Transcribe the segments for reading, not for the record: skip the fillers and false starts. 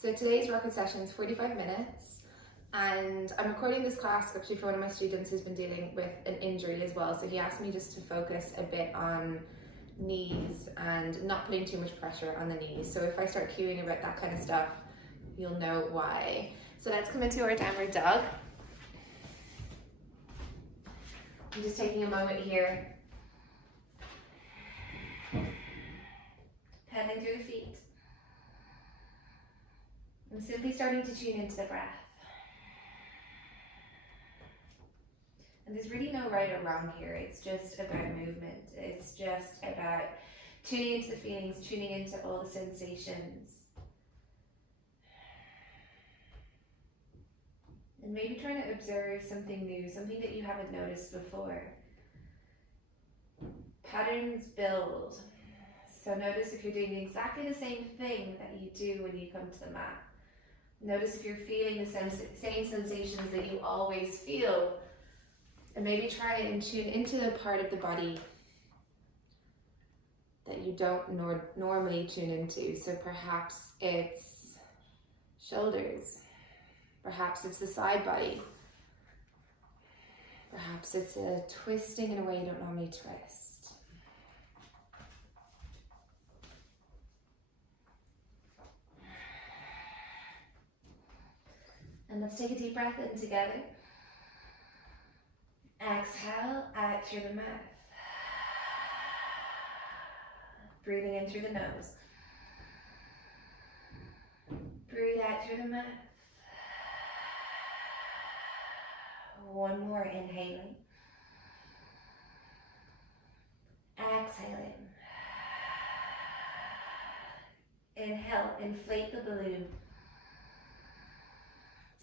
So today's rocket session is 45 minutes and I'm recording this class actually for one of my students who's been dealing with an injury as well. So he asked me just to focus a bit on knees and not putting too much pressure on the knees. So if I start cueing about that kind of stuff, you'll know why. So let's come into our downward dog. I'm just taking a moment here. Pedaling through the feet. I'm simply starting to tune into the breath. And there's really no right or wrong here. It's just about movement. It's just about tuning into the feelings, tuning into all the sensations. And maybe trying to observe something new, something that you haven't noticed before. Patterns build. So notice if you're doing exactly the same thing that you do when you come to the mat. Notice if you're feeling the same sensations that you always feel. And maybe try and tune into the part of the body that you don't normally tune into. So perhaps it's shoulders. Perhaps it's the side body. Perhaps it's a twisting in a way you don't normally twist. And let's take a deep breath in together. Exhale out through the mouth. Breathing in through the nose. Breathe out through the mouth. One more, inhaling. Exhaling. Inhale, inflate the balloon.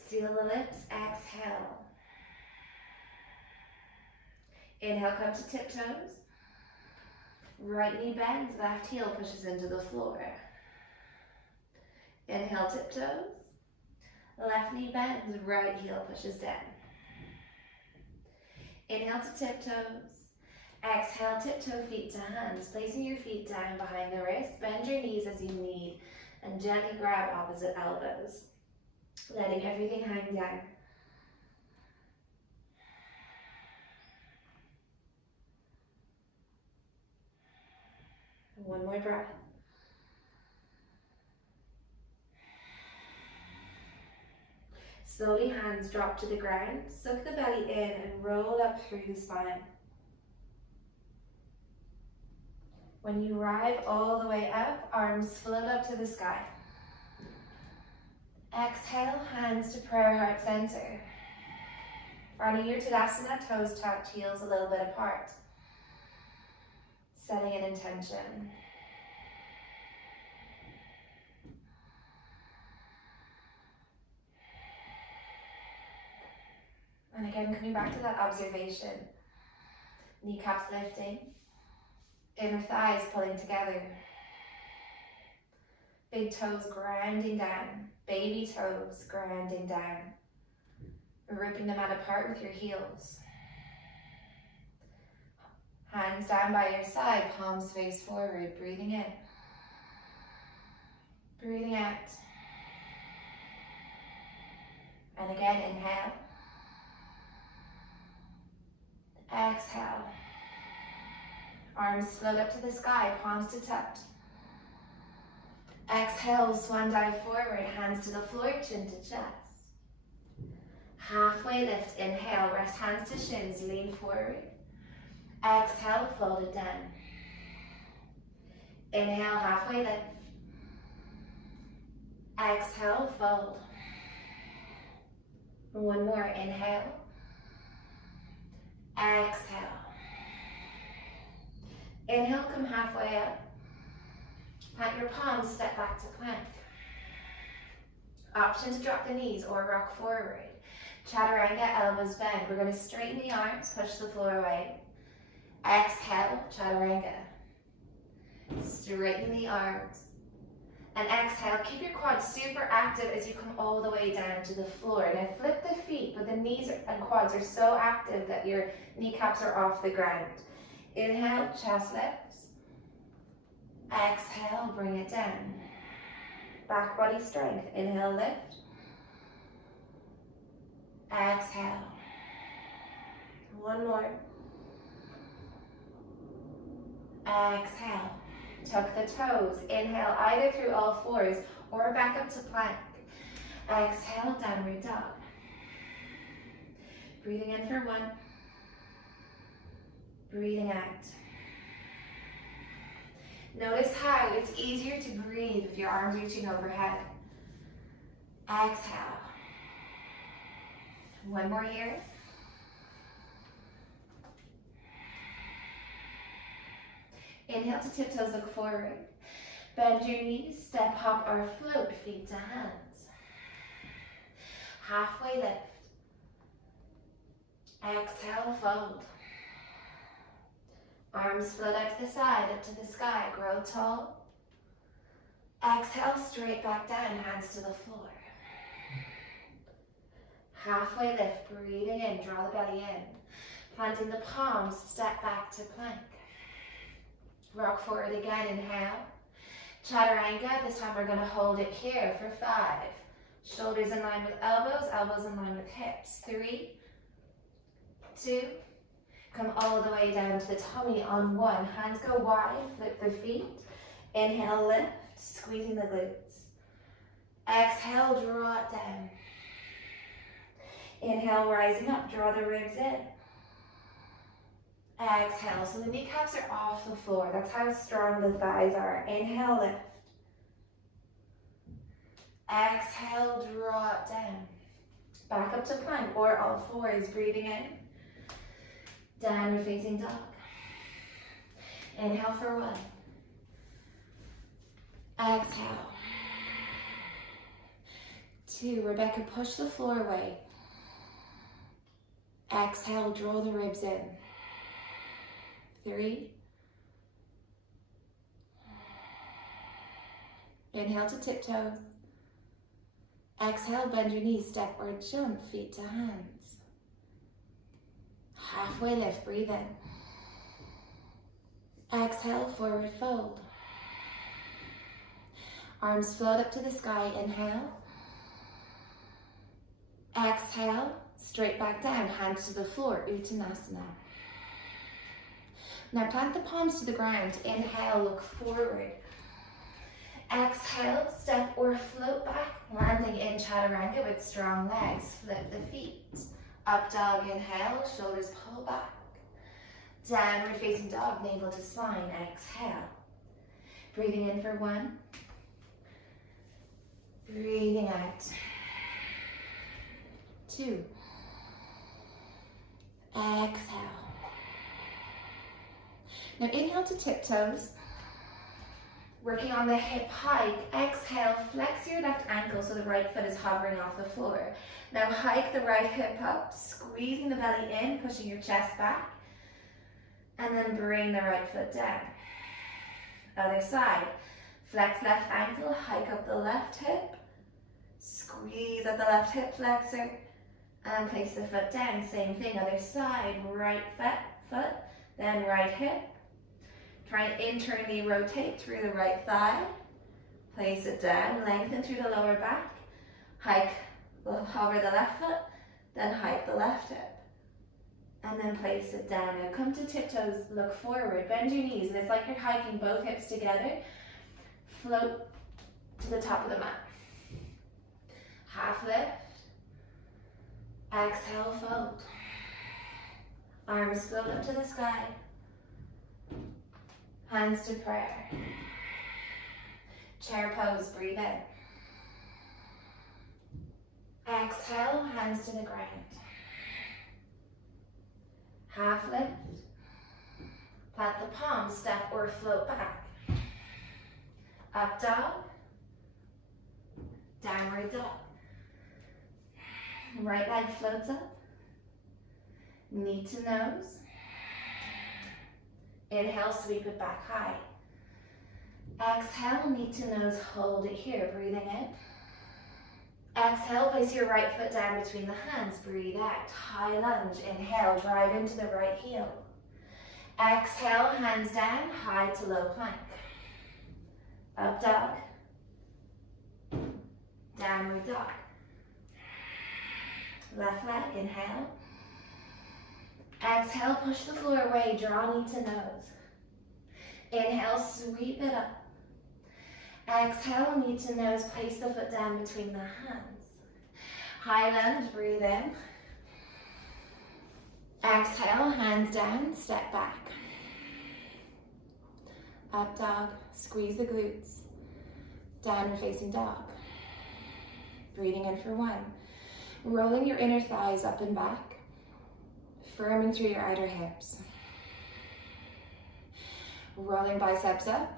Seal the lips, exhale. Inhale, come to tiptoes. Right knee bends, left heel pushes into the floor. Inhale, tiptoes. Left knee bends, right heel pushes down. Inhale to tiptoes. Exhale, tiptoe feet to hands, placing your feet down behind the wrist. Bend your knees as you need and gently grab opposite elbows, letting everything hang down. One more breath. Slowly hands drop to the ground, suck the belly in and roll up through the spine. When you arrive all the way up, arms float up to the sky. Exhale, hands to prayer heart center. Finding your Tadasana, toes tucked, heels a little bit apart. Setting an intention. And again, coming back to that observation. Kneecaps lifting. Inner thighs pulling together. Big toes grounding down. Baby toes grounding down. Ripping the mat apart with your heels. Hands down by your side, palms face forward, breathing in. Breathing out. And again, inhale. Exhale. Arms float up to the sky, palms to tucked. Exhale, swan dive forward, hands to the floor, chin to chest. Halfway lift, inhale, rest hands to shins, lean forward. Exhale, fold it down. Inhale, halfway lift. Exhale, fold. One more, inhale. Exhale. Inhale, come halfway up. Plant your palms, step back to plank. Option to drop the knees or rock forward. Chaturanga, elbows bend. We're going to straighten the arms, push the floor away. Exhale, chaturanga. Straighten the arms. And exhale, keep your quads super active as you come all the way down to the floor. Now flip the feet, but the knees and quads are so active that your kneecaps are off the ground. Inhale, chest lifts. Exhale, bring it down. back body strength. Inhale, lift. Exhale. One more. Exhale. Tuck the toes. Inhale either through all fours or back up to plank. Exhale, downward dog. Breathing in for one. Breathing out. Notice how it's easier to breathe with your arms reaching overhead. Exhale. One more here. Inhale to tiptoes, look forward. Bend your knees, step, hop, or float, feet to hands. Halfway lift. Exhale, fold. Arms float out to the side, up to the sky, grow tall. Exhale, straight back down, hands to the floor. Halfway lift, breathing in, draw the belly in. Planting the palms, step back to plank. Rock forward again, inhale. Chaturanga, this time we're going to hold it here for 5. Shoulders in line with elbows, elbows in line with hips. 3, 2, come all the way down to the tummy on 1. Hands go wide, flip the feet. Inhale, lift, squeezing the glutes. Exhale, draw it down. Inhale, rising up, draw the ribs in. Exhale, so the kneecaps are off the floor. That's how strong the thighs are. Inhale, lift. Exhale, draw it down. Back up to plank or all fours, breathing in. Downward facing dog. Inhale for 1. Exhale. 2, Rebecca, push the floor away. Exhale, draw the ribs in. 3. Inhale to tiptoes. Exhale, bend your knees, step or jump, feet to hands. Halfway lift, breathe in. Exhale, forward fold. Arms float up to the sky, inhale. Exhale, straight back down, hands to the floor, Uttanasana. Now plant the palms to the ground. Inhale, look forward. Exhale, step or float back, landing in Chaturanga with strong legs. Flip the feet. Up dog, inhale, shoulders pull back. Downward facing dog, navel to spine. Exhale. Breathing in for 1. Breathing out. 2. Exhale. Now inhale to tiptoes, working on the hip hike. Exhale, flex your left ankle so the right foot is hovering off the floor. Now hike the right hip up, squeezing the belly in, pushing your chest back, and then bring the right foot down. Other side, flex left ankle, hike up the left hip, squeeze at the left hip flexor, and place the foot down. Same thing, other side, right foot, then right hip. Try and internally rotate through the right thigh. Place it down, lengthen through the lower back. Hike, hover the left foot, then hike the left hip. And then place it down. Now come to tiptoes, look forward, bend your knees. And it's like you're hiking both hips together. Float to the top of the mat. Half lift. Exhale, fold. Arms float up to the sky. Hands to prayer. Chair pose, breathe in. Exhale, hands to the ground. Half lift. Plant the palms, step or float back. Up dog. Downward dog. Right leg floats up. Knee to nose. Inhale, sweep it back high. Exhale, knee to nose, hold it here, breathing in. Exhale, place your right foot down between the hands, breathe out. High lunge, inhale, drive into the right heel. Exhale, hands down, high to low plank. Up dog. downward dog. Left leg, inhale. Exhale, push the floor away, draw knee to nose. Inhale, sweep it up. Exhale, knee to nose, place the foot down between the hands. High lunge, breathe in. Exhale, hands down, step back. Up dog, squeeze the glutes. Downward facing dog. Breathing in for 1. Rolling your inner thighs up and back. Firming through your outer hips. Rolling biceps up.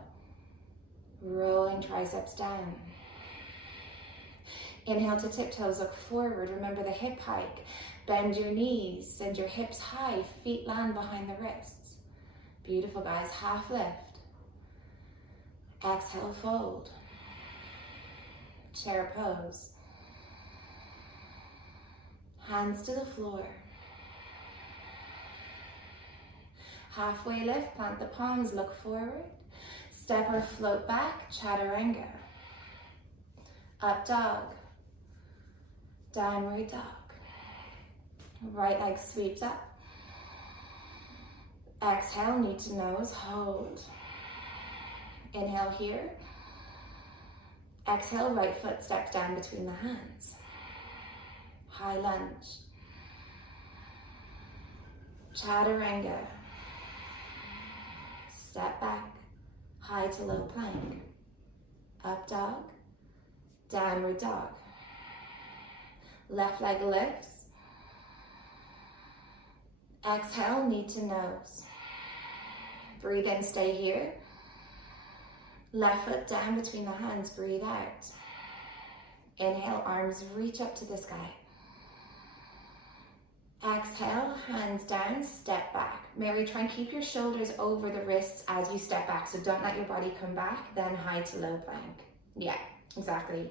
Rolling triceps down. Inhale to tiptoes, look forward. Remember the hip hike. Bend your knees, send your hips high, feet land behind the wrists. Beautiful, guys. Half lift. Exhale, fold. Chair pose. Hands to the floor. Halfway lift, plant the palms, look forward. Step or float back, chaturanga. Up dog. Downward dog. Right leg sweeps up. Exhale, knee to nose, hold. Inhale here. Exhale, right foot steps down between the hands. High lunge. Chaturanga. Step back, high to low plank. Up dog, downward dog. Left leg lifts. Exhale, knee to nose. Breathe in, stay here. Left foot down between the hands, breathe out. Inhale, arms reach up to the sky. Exhale, hands down, step back. Mary, try and keep your shoulders over the wrists as you step back, so don't let your body come back, then high to low plank. Yeah, exactly.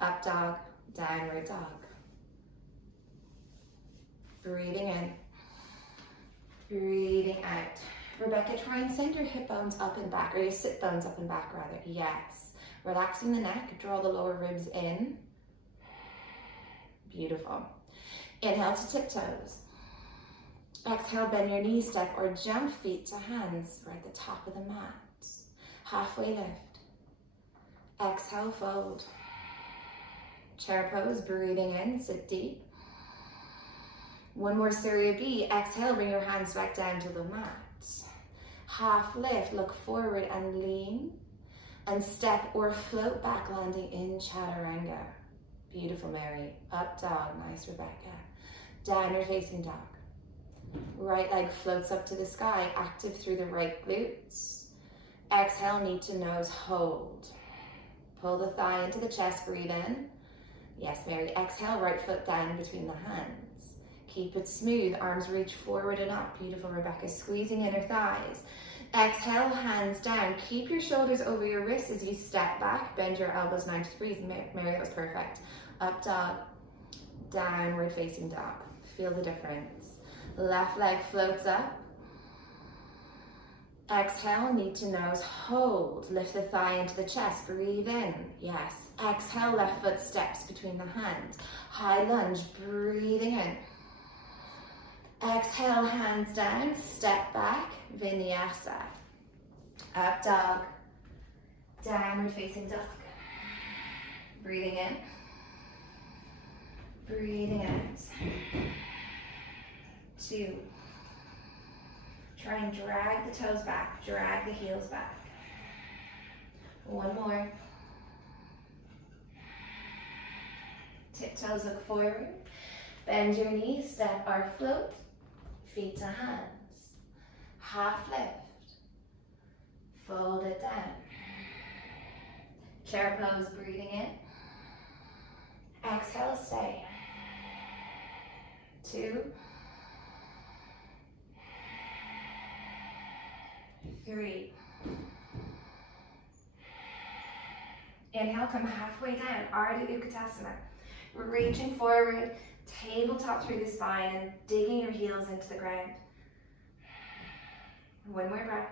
Up dog, downward dog. Breathing in. Breathing out. Rebecca, try and send your hip bones up and back, or your sit bones up and back rather. Yes. Relaxing the neck, draw the lower ribs in. Beautiful. Inhale to tiptoes. Exhale, bend your knees, step or jump feet to hands. We're at the top of the mat. Halfway lift. Exhale, fold. Chair pose, breathing in, sit deep. One more Surya B. Exhale, bring your hands back down to the mat. Half lift, look forward and lean. And step or float back, landing in chaturanga. Beautiful, Mary. Up dog, nice, Rebecca. Downward facing dog. Right leg floats up to the sky, active through the right glutes. Exhale, knee to nose, hold. Pull the thigh into the chest, breathe in. Yes, Mary. Exhale, right foot down between the hands. Keep it smooth, arms reach forward and up. Beautiful, Rebecca. Squeezing inner thighs. Exhale, hands down. Keep your shoulders over your wrists as you step back. Bend your elbows 90 degrees. Mary, that was perfect. Up dog, downward facing dog. Feel the difference. Left leg floats up. Exhale, knee to nose, hold. Lift the thigh into the chest, breathe in. Yes. Exhale, left foot steps between the hands. High lunge, breathing in. Exhale, hands down, step back, vinyasa. Up dog, downward facing dog. Breathing in. Breathing out. 2. Try and drag the toes back, drag the heels back. 1 more. Tiptoes look forward. Bend your knees, step or float. Feet to hands. Half lift. Fold it down. Chair pose, breathing in. Exhale, stay. 2. 3. Inhale, come halfway down, Ardha Utkatasana. We're reaching forward, tabletop through the spine and digging your heels into the ground. 1 more breath.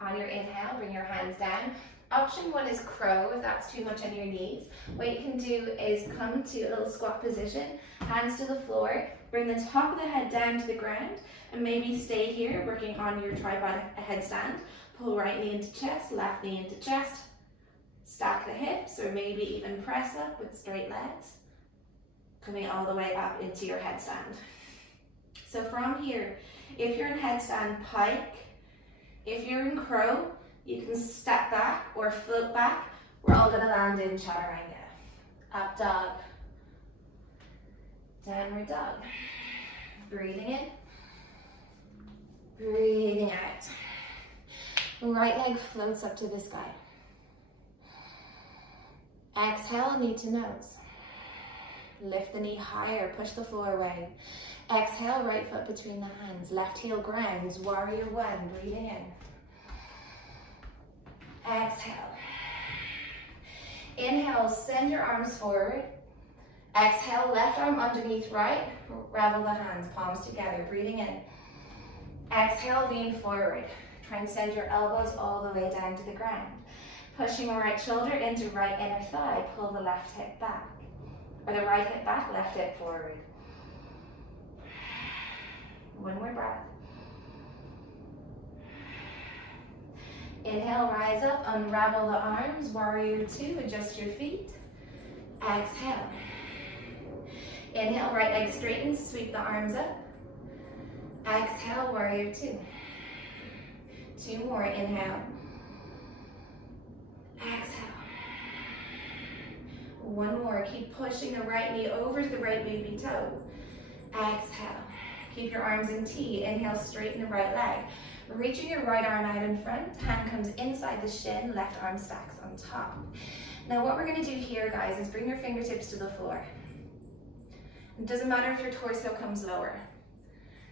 On your inhale, bring your hands down, Option one is crow, if that's too much on your knees. What you can do is come to a little squat position, hands to the floor, bring the top of the head down to the ground, and maybe stay here working on your tripod headstand. Pull right knee into chest, left knee into chest, stack the hips, or maybe even press up with straight legs, coming all the way up into your headstand. So from here, if you're in headstand, pike. If you're in crow, you can step back or float back. We're all gonna land in chaturanga. Up dog, downward dog. Breathing in, breathing out. Right leg floats up to the sky. Exhale, knee to nose. Lift the knee higher, push the floor away. Exhale, right foot between the hands. Left heel grounds, warrior one, breathing in. Exhale. Inhale, send your arms forward. Exhale, left arm underneath right. Ravel the hands, palms together, breathing in. Exhale, lean forward. Try and send your elbows all the way down to the ground. Pushing the right shoulder into right inner thigh, pull the left hip back. Or the right hip back, left hip forward. One more breath. Inhale, rise up, unravel the arms, warrior two, adjust your feet. Exhale. Inhale, right leg straightens, sweep the arms up. Exhale, warrior two. Two more, inhale. Exhale. One more, keep pushing the right knee over to the right baby toe. Exhale. Keep your arms in T. Inhale, straighten the right leg. Reaching your right arm out in front, hand comes inside the shin, left arm stacks on top. Now what we're gonna do here, guys, is bring your fingertips to the floor. It doesn't matter if your torso comes lower.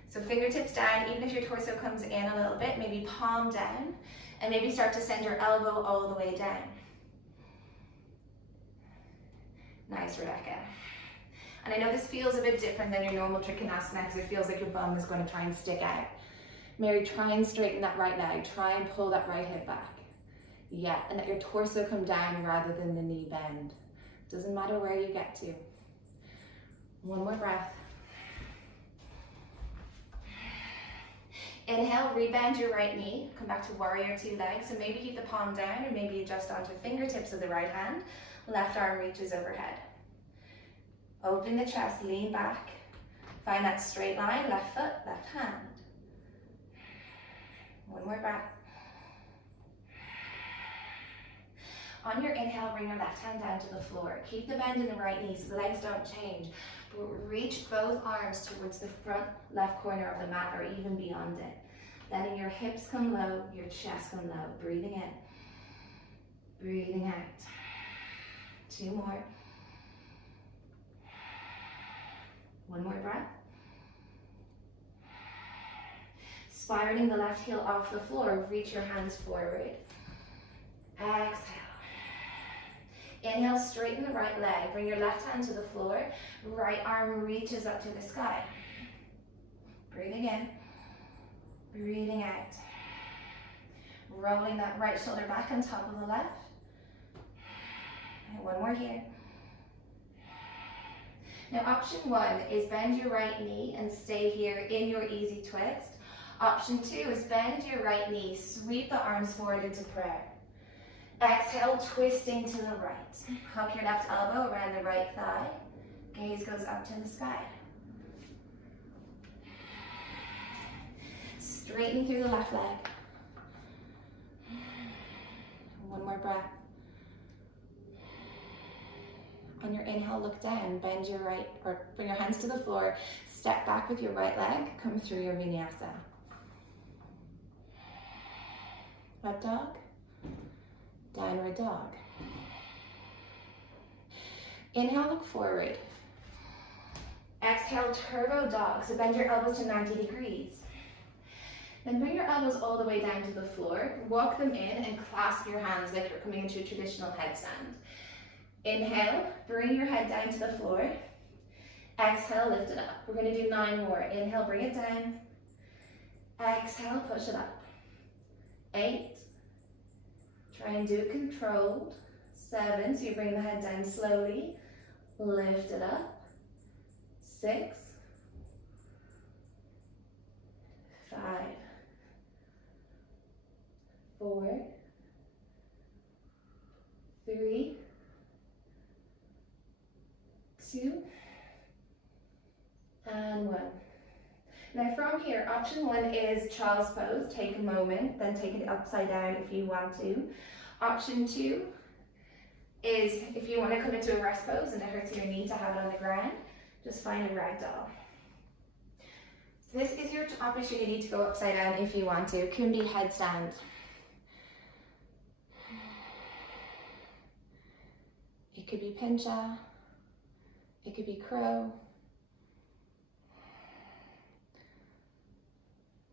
So fingertips down, even if your torso comes in a little bit, maybe palm down, and maybe start to send your elbow all the way down. Nice, Rebecca. And I know this feels a bit different than your normal Trikonasana because it feels like your bum is going to try and stick out. Mary, try and straighten that right leg. Try and pull that right hip back. Yeah, and let your torso come down rather than the knee bend. Doesn't matter where you get to. One more breath. Inhale, rebend your right knee. Come back to warrior two legs. So maybe keep the palm down or maybe adjust onto fingertips of the right hand. Left arm reaches overhead. Open the chest, lean back. Find that straight line, left foot, left hand. One more breath. On your inhale, bring your left hand down to the floor. Keep the bend in the right knee so the legs don't change. But reach both arms towards the front left corner of the mat or even beyond it. Letting your hips come low, your chest come low. Breathing in. Breathing out. Two more. One more breath. Spiraling the left heel off the floor, reach your hands forward. Exhale. Inhale, straighten the right leg. Bring your left hand to the floor. Right arm reaches up to the sky. Breathing in. Breathing out. Rolling that right shoulder back on top of the left. And one more here. Now option one is bend your right knee and stay here in your easy twist. Option two is bend your right knee, sweep the arms forward into prayer. Exhale, twisting to the right. Hug your left elbow around the right thigh. Gaze goes up to the sky. Straighten through the left leg. One more breath. On your inhale, look down, bend your right, or bring your hands to the floor, step back with your right leg, come through your vinyasa. Up dog, downward dog. Inhale, look forward. Exhale, turbo dog, so bend your elbows to 90 degrees. Then bring your elbows all the way down to the floor, walk them in and clasp your hands like you're coming into a traditional headstand. Inhale, bring your head down to the floor. Exhale, lift it up. We're going to do 9 more. Inhale, bring it down. Exhale, push it up. 8, Try and do it controlled. 7, so you're bringing the head down slowly. Lift it up. 6, 5, 4, 3, 2, and 1. Now from here, option 1 is child's pose. Take a moment, then take it upside down if you want to. Option 2 is if you want to come into a rest pose and it hurts your knee to have it on the ground, just find a ragdoll. So this is your opportunity to go upside down if you want to. It can be headstand. It could be pincha. It could be crow.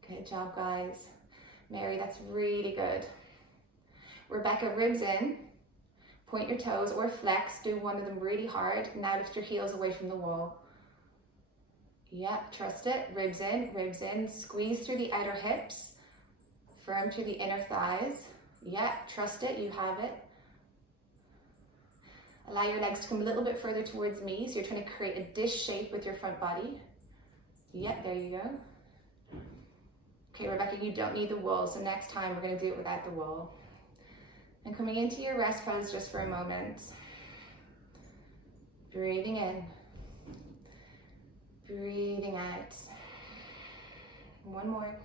Good job, guys. Mary, that's really good. Rebecca, ribs in. Point your toes or flex. Do one of them really hard. Now lift your heels away from the wall. Yep, trust it. Ribs in, ribs in. Squeeze through the outer hips. Firm through the inner thighs. Yep, trust it. You have it. Allow your legs to come a little bit further towards me. So you're trying to create a dish shape with your front body. Yep, there you go. Okay, Rebecca, you don't need the wall. So next time we're going to do it without the wall. And coming into your rest pose just for a moment. Breathing in. Breathing out. One more.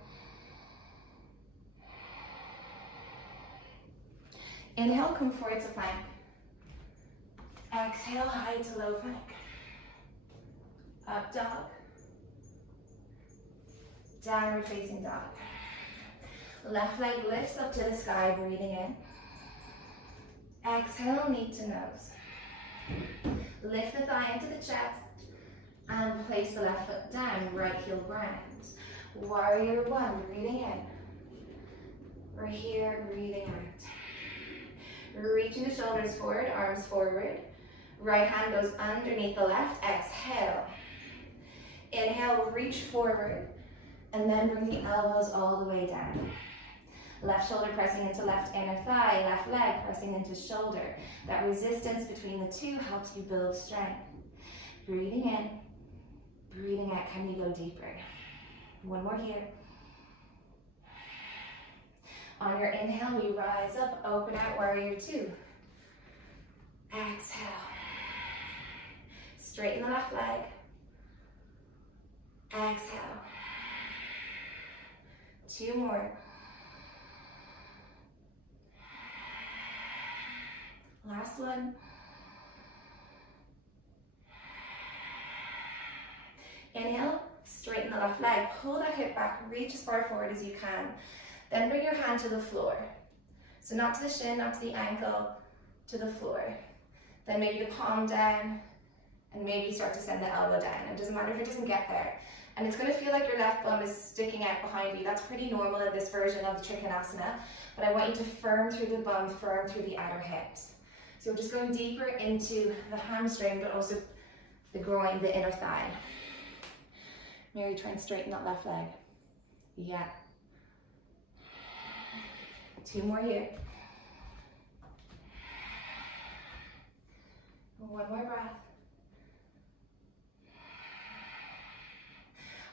Inhale, come forward to plank. Exhale, high to low plank. Up dog. Downward facing dog. Left leg lifts up to the sky, breathing in. Exhale, knee to nose. Lift the thigh into the chest and place the left foot down, right heel grounds. Warrior 1, breathing in. We're here, breathing out. Reaching the shoulders forward, arms forward. Right hand goes underneath the left, exhale. Inhale, reach forward, and then bring the elbows all the way down. Left shoulder pressing into left inner thigh, left leg pressing into shoulder. That resistance between the two helps you build strength. Breathing in, breathing out. Can you go deeper? One more here. On your inhale, we rise up, open out, warrior 2. Exhale. Straighten the left leg. Exhale. 2 more. Last one. Inhale, straighten the left leg. Pull that hip back, reach as far forward as you can. Then bring your hand to the floor. So not to the shin, not to the ankle, to the floor. Then maybe the palm down, and maybe start to send the elbow down. It doesn't matter if it doesn't get there. And it's going to feel like your left bum is sticking out behind you. That's pretty normal in this version of the Trikonasana. But I want you to firm through the bum, firm through the outer hips. So we're just going deeper into the hamstring, but also the groin, the inner thigh. Mary, try and straighten that left leg. Yeah. 2 more here. One more breath.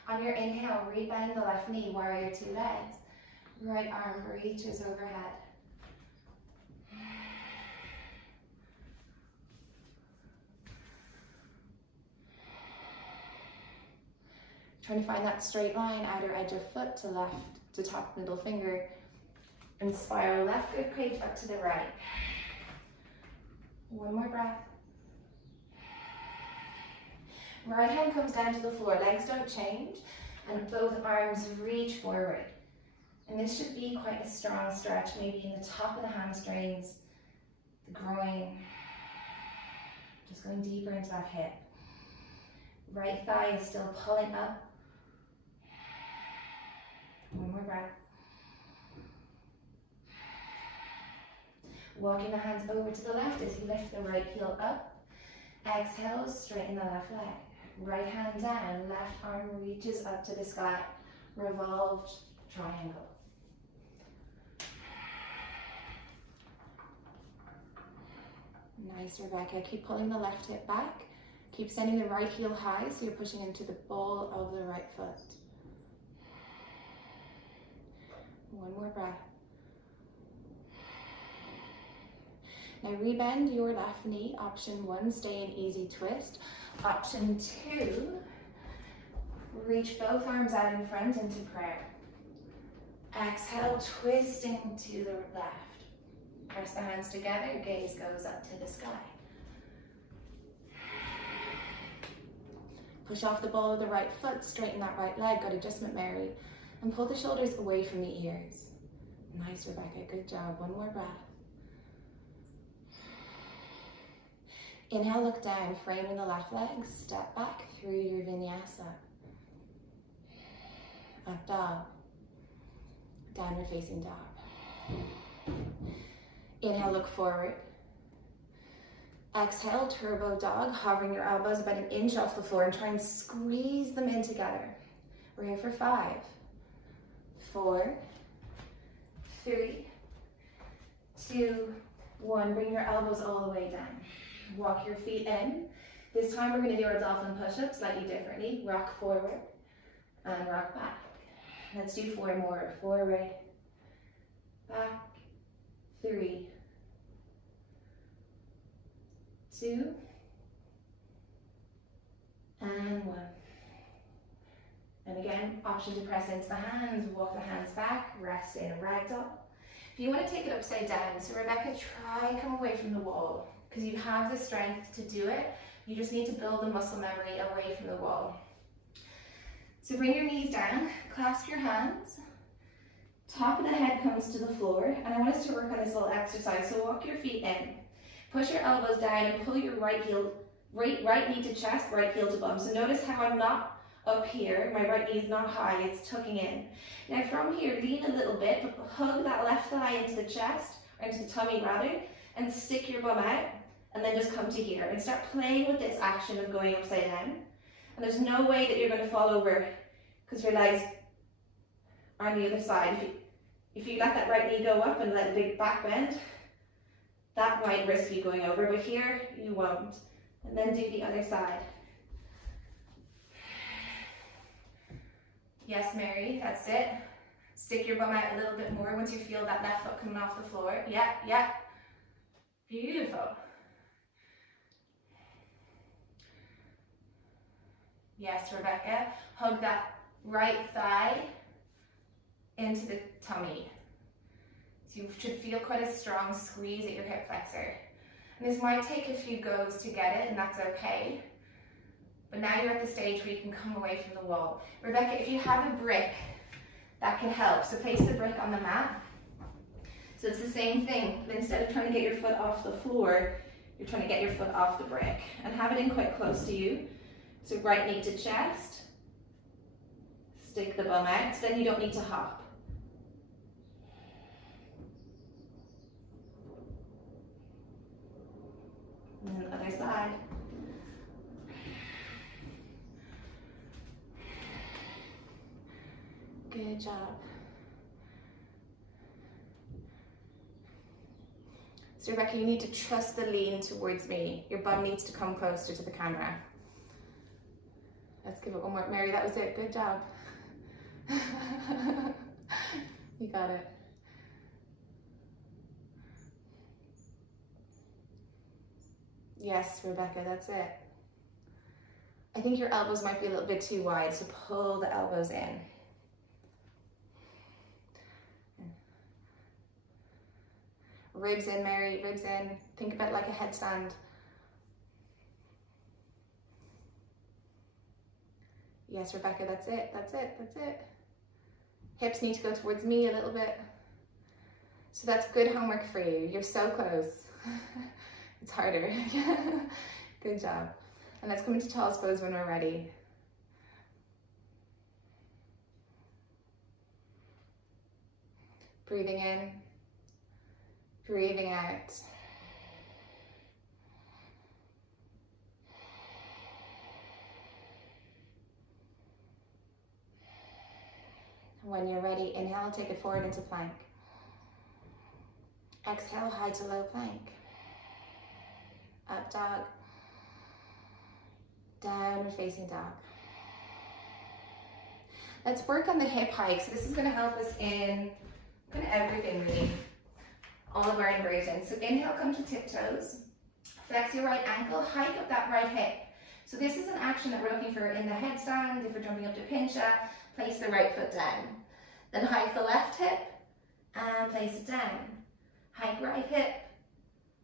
On your inhale, rebend the left knee, warrior 2 legs. Right arm reaches overhead. Trying to find that straight line, outer edge of foot to left, to top middle finger. And spiral left rib cage up to the right. One more breath. Right hand comes down to the floor, legs don't change, and both arms reach forward. And this should be quite a strong stretch, maybe in the top of the hamstrings, the groin. Just going deeper into that hip. Right thigh is still pulling up. One more breath. Walking the hands over to the left as you lift the right heel up. Exhale, straighten the left leg. Right hand down, left arm reaches up to the sky. Revolved triangle. Nice, Rebecca. Keep pulling the left hip back. Keep sending the right heel high so you're pushing into the ball of the right foot. One more breath. Now rebend your left knee. Option 1, stay in easy twist. Option 2, reach both arms out in front into prayer. Exhale, twisting to the left. Press the hands together, gaze goes up to the sky. Push off the ball of the right foot, straighten that right leg, good adjustment, Mary. And pull the shoulders away from the ears. Nice, Rebecca, good job. One more breath. Inhale, look down, framing the left leg, step back through your vinyasa. Up dog. Downward facing dog. Inhale, look forward. Exhale, turbo dog, hovering your elbows about an inch off the floor and try and squeeze them in together. We're here for 5, 4, 3, 2, 1. Bring your elbows all the way down. Walk your feet in. This time we're going to do our dolphin push-up slightly differently. Rock forward and rock back. Let's do 4 more. Forward, back, 3, 2, and 1. And again, option to press into the hands, walk the hands back, rest in ragdoll. If you want to take it upside down, so Rebecca, try come away from the wall, because you have the strength to do it. You just need to build the muscle memory away from the wall. So bring your knees down, clasp your hands, top of the head comes to the floor, and I want us to work on this little exercise. So walk your feet in. Push your elbows down and pull your right heel, right knee to chest, right heel to bum. So notice how I'm not up here, my right knee is not high, it's tucking in. Now from here, lean a little bit, but hug that left thigh into the chest, or into the tummy rather, and stick your bum out, and then just come to here. And start playing with this action of going upside down. And there's no way that you're going to fall over, because your legs are on the other side. If you let that right knee go up and let a big back bend, that might risk you going over, but here you won't. And then do the other side. Yes, Mary, that's it. Stick your bum out a little bit more once you feel that left foot coming off the floor. Yeah, yeah. Beautiful. Yes, Rebecca. Hug that right thigh into the tummy. So you should feel quite a strong squeeze at your hip flexor. And this might take a few goes to get it, and that's okay. But now you're at the stage where you can come away from the wall. Rebecca, if you have a brick, that can help. So place the brick on the mat. So it's the same thing, but instead of trying to get your foot off the floor, you're trying to get your foot off the brick. And have it in quite close to you. So right knee to chest. Stick the bum out, so then you don't need to hop. And then the other side. Good job. So Rebecca, you need to trust the lean towards me. Your bum needs to come closer to the camera. Let's give it one more. Mary, that was it. Good job. You got it. Yes, Rebecca, that's it. I think your elbows might be a little bit too wide, so pull the elbows in. Ribs in, Mary, ribs in. Think about it like a headstand. Yes, Rebecca, that's it, that's it, that's it. Hips need to go towards me a little bit. So that's good homework for you. You're so close. It's harder. Good job. And let's come into child's pose when we're ready. Breathing in, breathing out. When you're ready, inhale, take it forward into plank. Exhale, high to low plank. up dog, downward facing dog. Let's work on the hip hike. So this is going to help us in kind of everything really, all of our inversions. So inhale, come to tiptoes, flex your right ankle, hike up that right hip. So this is an action that we're looking for in the headstand. If we're jumping up to pincha, place the right foot down. Then hike the left hip and place it down. Hike right hip,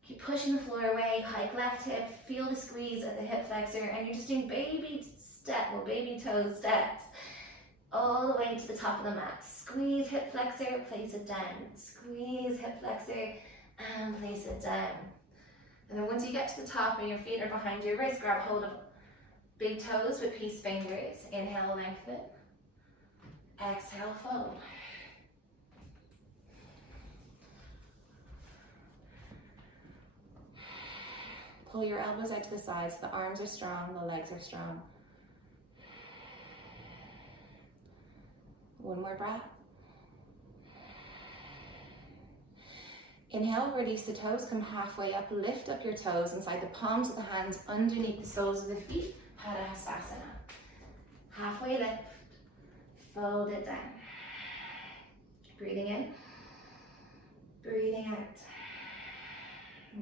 keep pushing the floor away, hike left hip, feel the squeeze at the hip flexor, and you're just doing baby step or baby toe steps all the way to the top of the mat. Squeeze hip flexor, place it down. Squeeze hip flexor and place it down. And then once you get to the top and your feet are behind your wrist, grab hold of big toes with peace fingers. Inhale, lengthen. Exhale, fold. Pull your elbows out to the sides. The arms are strong, the legs are strong. One more breath. Inhale, release the toes, come halfway up, lift up your toes inside the palms of the hands, underneath the soles of the feet, Padahastasana. Halfway lift, fold it down. Breathing in, breathing out.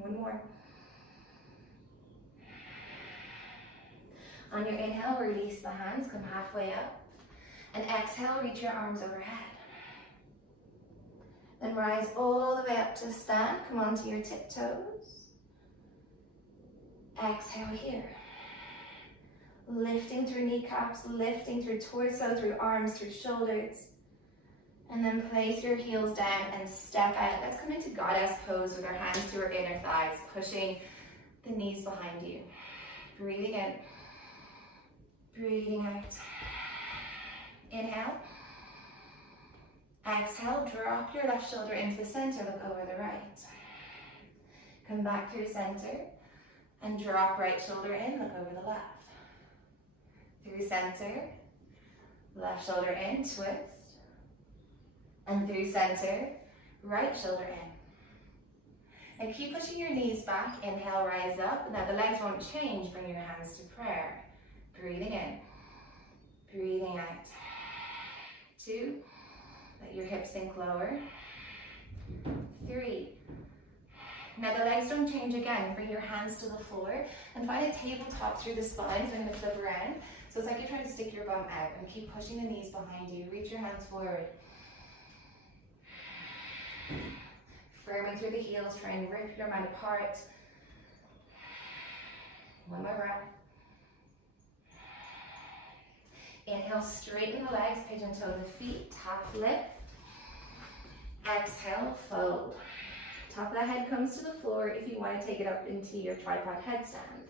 One more. On your inhale, release the hands, come halfway up. And exhale, reach your arms overhead. Then rise all the way up to stand. Come onto your tiptoes. Exhale here. Lifting through kneecaps, lifting through torso, through arms, through shoulders. And then place your heels down and step out. Let's come into goddess pose with our hands to our inner thighs, pushing the knees behind you. Breathing in, breathing out. Inhale. Exhale, drop your left shoulder into the center, look over the right. Come back through center and drop right shoulder in, look over the left. Through center, left shoulder in, twist. And through center, right shoulder in. And keep pushing your knees back, inhale, rise up. Now the legs won't change, bring your hands to prayer. Breathing in, breathing out. 2, let your hips sink lower. 3. Now the legs don't change again. Bring your hands to the floor and find a tabletop through the spine. So I'm going to flip around. So it's like you're trying to stick your bum out and keep pushing the knees behind you. Reach your hands forward. Firming through the heels, try and rip your mat apart. One more breath. Inhale, straighten the legs, pigeon toe the feet, tap lift. Exhale, fold. Top of the head comes to the floor if you want to take it up into your tripod headstand.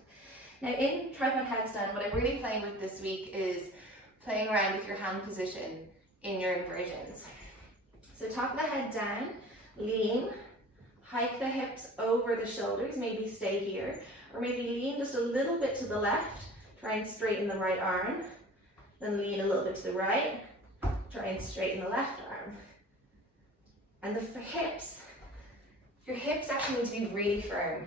Now in tripod headstand, what I'm really playing with this week is playing around with your hand position in your inversions. So top of the head down, lean, hike the hips over the shoulders, maybe stay here, or maybe lean just a little bit to the left, try and straighten the right arm. Then lean a little bit to the right, try and straighten the left arm. And the hips, your hips actually need to be really firm.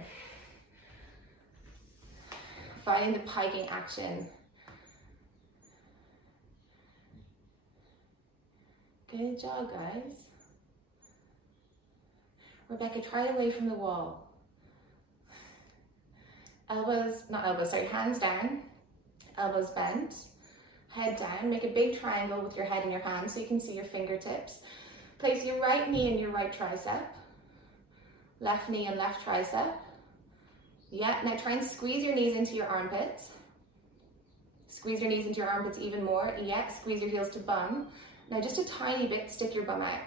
Finding the piking action. Good job, guys. Rebecca, try it away from the wall. Hands down, elbows bent. Head down, make a big triangle with your head and your hands so you can see your fingertips. Place your right knee in your right tricep. Left knee and left tricep. Yeah, now try and squeeze your knees into your armpits. Squeeze your knees into your armpits even more. Yeah, squeeze your heels to bum. Now just a tiny bit, stick your bum out.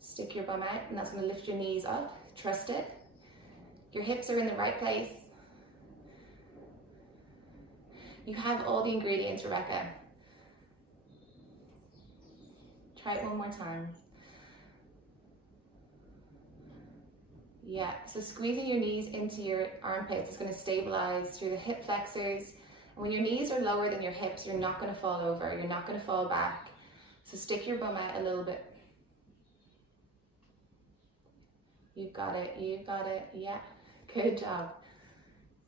Stick your bum out, and that's going to lift your knees up. Trust it. Your hips are in the right place. You have all the ingredients, Rebecca. Try it one more time. Yeah, so squeezing your knees into your armpits is going to stabilize through the hip flexors. And when your knees are lower than your hips, you're not going to fall over. You're not going to fall back. So stick your bum out a little bit. You've got it. You've got it. Yeah. Good job.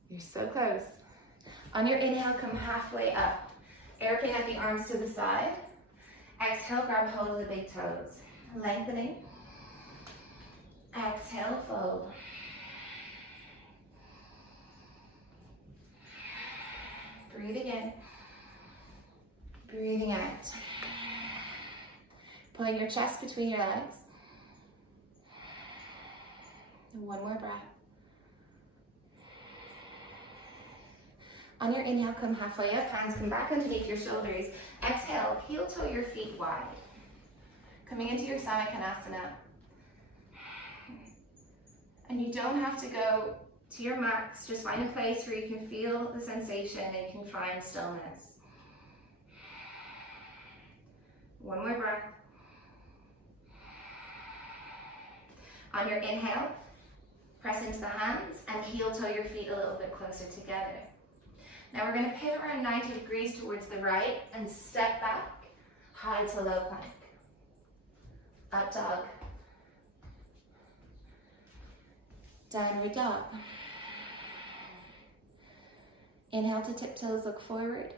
You're so close. On your inhale, come halfway up. Airplane at the arms to the side. Exhale, grab hold of the big toes. Lengthening. Exhale, fold. Breathing in. Breathing out. Pulling your chest between your legs. One more breath. On your inhale, come halfway up, hands come back underneath your shoulders. Exhale, heel toe your feet wide. Coming into your Samakhanasana. And you don't have to go to your max, just find a place where you can feel the sensation and you can find stillness. One more breath. On your inhale, press into the hands and heel toe your feet a little bit closer together. Now we're going to pivot around 90 degrees towards the right and step back, high to low plank. Up dog. Downward dog. Inhale to tiptoes, look forward.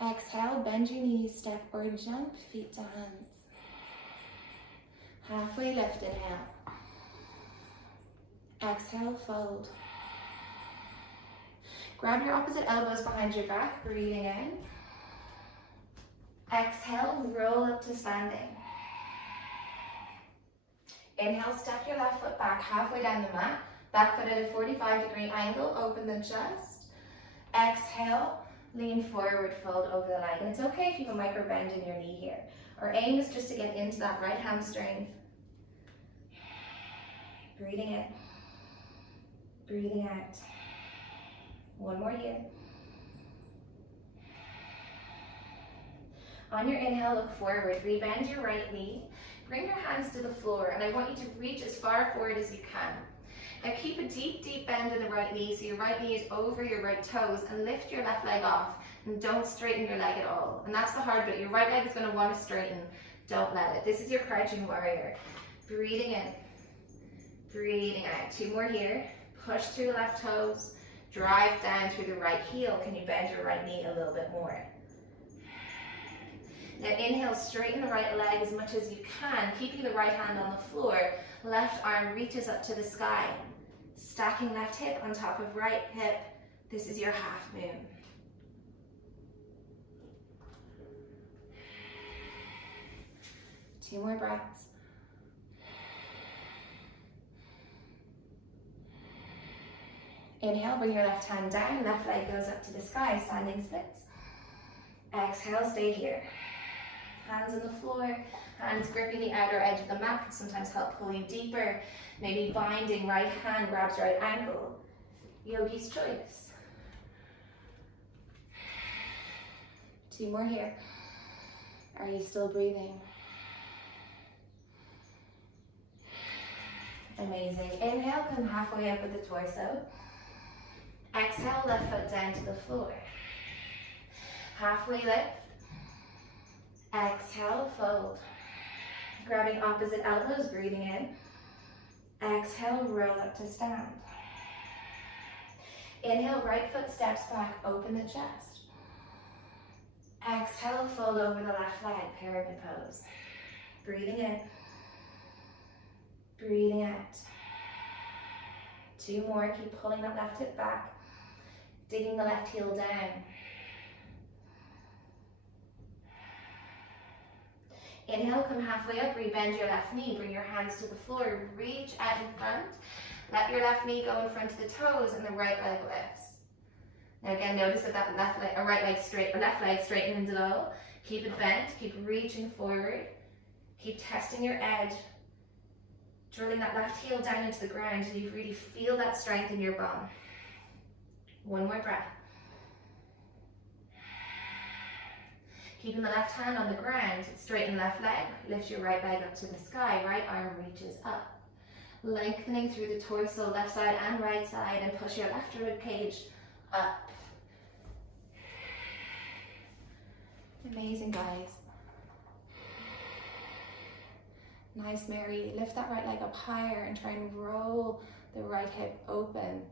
Exhale, bend your knees, step or jump, feet to hands. Halfway lift, inhale. Exhale, fold. Grab your opposite elbows behind your back, breathing in. Exhale, roll up to standing. Inhale, step your left foot back halfway down the mat. Back foot at a 45-degree angle, open the chest. Exhale, lean forward, fold over the leg. And it's okay if you have a micro bend in your knee here. Our aim is just to get into that right hamstring. Breathing in. Breathing out. One more here. On your inhale, look forward. Rebend your right knee. Bring your hands to the floor, and I want you to reach as far forward as you can. Now keep a deep, deep bend in the right knee, so your right knee is over your right toes, and lift your left leg off, and don't straighten your leg at all. And that's the hard bit. Your right leg is going to want to straighten. Don't let it. This is your crouching warrior. Breathing in. Breathing out. Two more here. Push through the left toes. Drive down through the right heel. Can you bend your right knee a little bit more? Now inhale, straighten the right leg as much as you can, keeping the right hand on the floor. Left arm reaches up to the sky. Stacking left hip on top of right hip. This is your half moon. Two more breaths. Inhale, bring your left hand down, left leg goes up to the sky, standing splits. Exhale, stay here. Hands on the floor, hands gripping the outer edge of the mat can sometimes help pull you deeper. Maybe binding, right hand grabs right ankle. Yogi's choice. Two more here. Are you still breathing? Amazing. Inhale, come halfway up with the torso. Exhale, left foot down to the floor. Halfway lift. Exhale, fold. Grabbing opposite elbows, breathing in. Exhale, roll up to stand. Inhale, right foot steps back, open the chest. Exhale, fold over the left leg, pyramid pose. Breathing in. Breathing out. Two more, keep pulling that left hip back. Digging the left heel down. Inhale, come halfway up, rebend your left knee, bring your hands to the floor, reach out in front. Let your left knee go in front of the toes and the right leg lifts. Now again, notice that left leg straightened at all. Keep it bent, keep reaching forward. Keep testing your edge. Drilling that left heel down into the ground so you really feel that strength in your bum. One more breath. Keeping the left hand on the ground, straighten left leg, lift your right leg up to the sky, right arm reaches up. Lengthening through the torso, left side and right side, and push your left rib cage up. Amazing, guys. Nice, Mary. Lift that right leg up higher and try and roll the right hip open.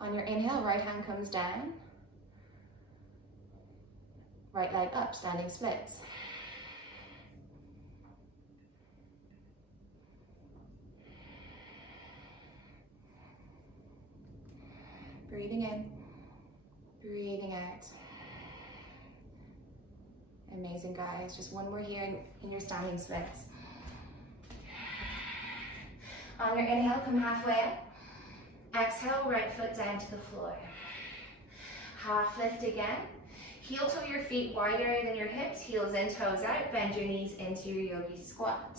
On your inhale, right hand comes down. Right leg up, standing splits. Breathing in, breathing out. Amazing, guys. Just one more here in your standing splits. On your inhale, come halfway up. Exhale, right foot down to the floor. Half lift again. Heel toe your feet wider than your hips, heels in, toes out. Bend your knees into your yogi squat.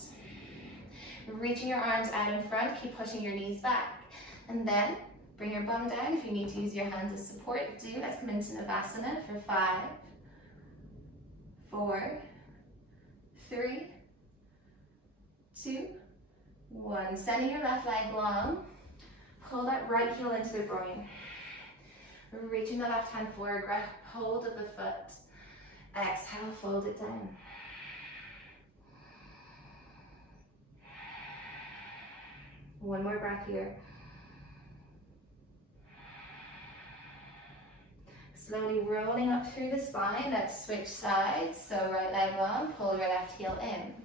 Reaching your arms out in front, keep pushing your knees back. And then bring your bum down. If you need to use your hands as support, do. Let's come into Navasana for 5, 4, 3, 2, 1. Sending your left leg long. Pull that right heel into the groin. Reaching the left hand forward, grab hold of the foot. Exhale, fold it down. One more breath here. Slowly rolling up through the spine. Let's switch sides. So right leg long, pull your left heel in.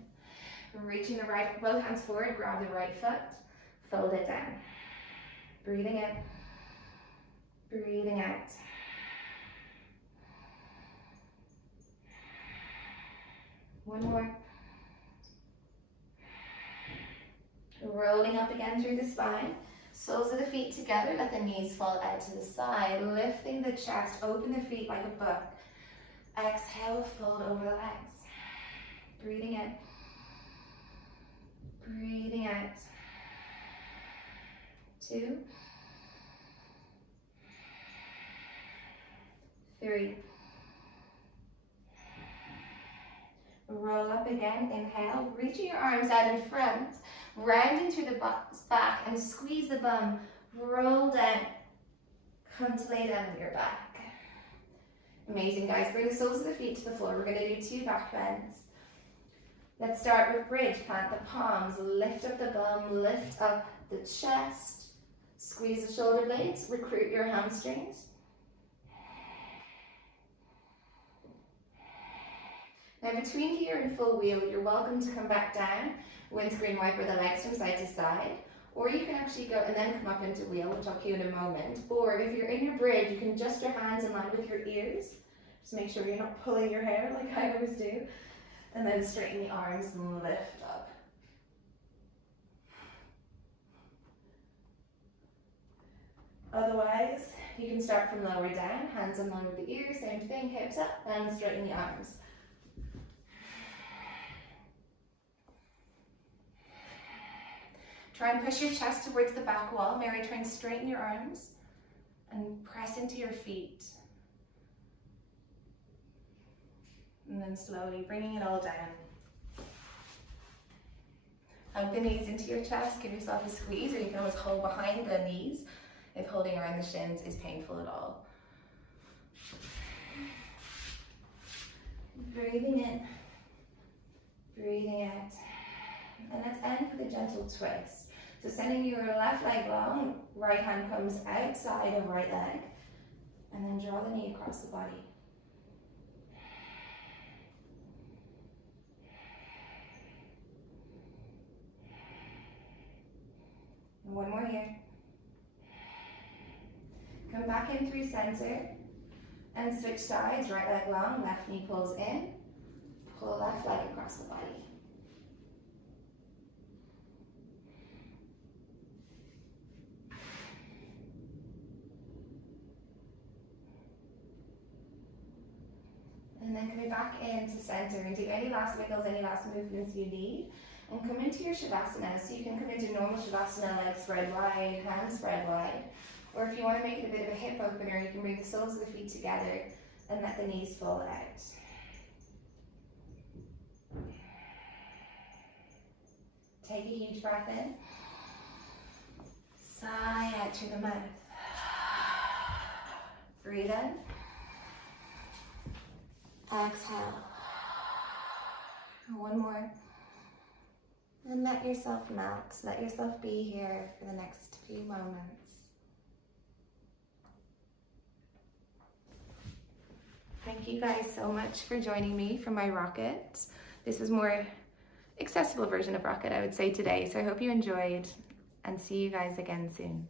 Reaching the right, both hands forward, grab the right foot, fold it down. Breathing in, breathing out. One more. Rolling up again through the spine. Soles of the feet together, let the knees fall out to the side. Lifting the chest, open the feet like a book. Exhale, fold over the legs. Breathing in. Breathing out. 2, 3. Roll up again, inhale, reaching your arms out in front, rounding through the back and squeeze the bum, roll down, come to lay down on your back. Amazing, guys. Bring the soles of the feet to the floor. We're going to do 2 back bends. Let's start with bridge. Plant the palms, lift up the bum, lift up the chest, squeeze the shoulder blades, recruit your hamstrings. Now between here and full wheel, you're welcome to come back down, windscreen wiper the legs from side to side, or you can actually go and then come up into wheel, which I'll cue in a moment. Or if you're in your bridge, you can adjust your hands in line with your ears. Just make sure you're not pulling your hair like I always do. And then straighten the arms and lift up. Otherwise, you can start from lower down, hands in line with the ears, same thing, hips up, and straighten the arms. Try and push your chest towards the back wall. Mary, try and straighten your arms and press into your feet. And then slowly bringing it all down. Hug the knees into your chest, give yourself a squeeze, or you can always hold behind the knees if holding around the shins is painful at all. Breathing in, breathing out. And let's end with a gentle twist. So sending your left leg long, right hand comes outside of right leg, and then draw the knee across the body. And one more here. Come back in through center and switch sides, right leg long, left knee pulls in, pull left leg across the body. And then coming back into center and do any last wiggles, any last movements you need. And come into your Shavasana. So you can come into normal Shavasana, legs spread wide, hands spread wide. Or if you want to make it a bit of a hip opener, you can bring the soles of the feet together and let the knees fall out. Take a huge breath in. Sigh out through the mouth. Breathe in. Exhale. One more. And let yourself melt. Let yourself be here for the next few moments. Thank you guys so much for joining me for my rocket. This was more accessible version of rocket, I would say, today. So I hope you enjoyed, and see you guys again soon.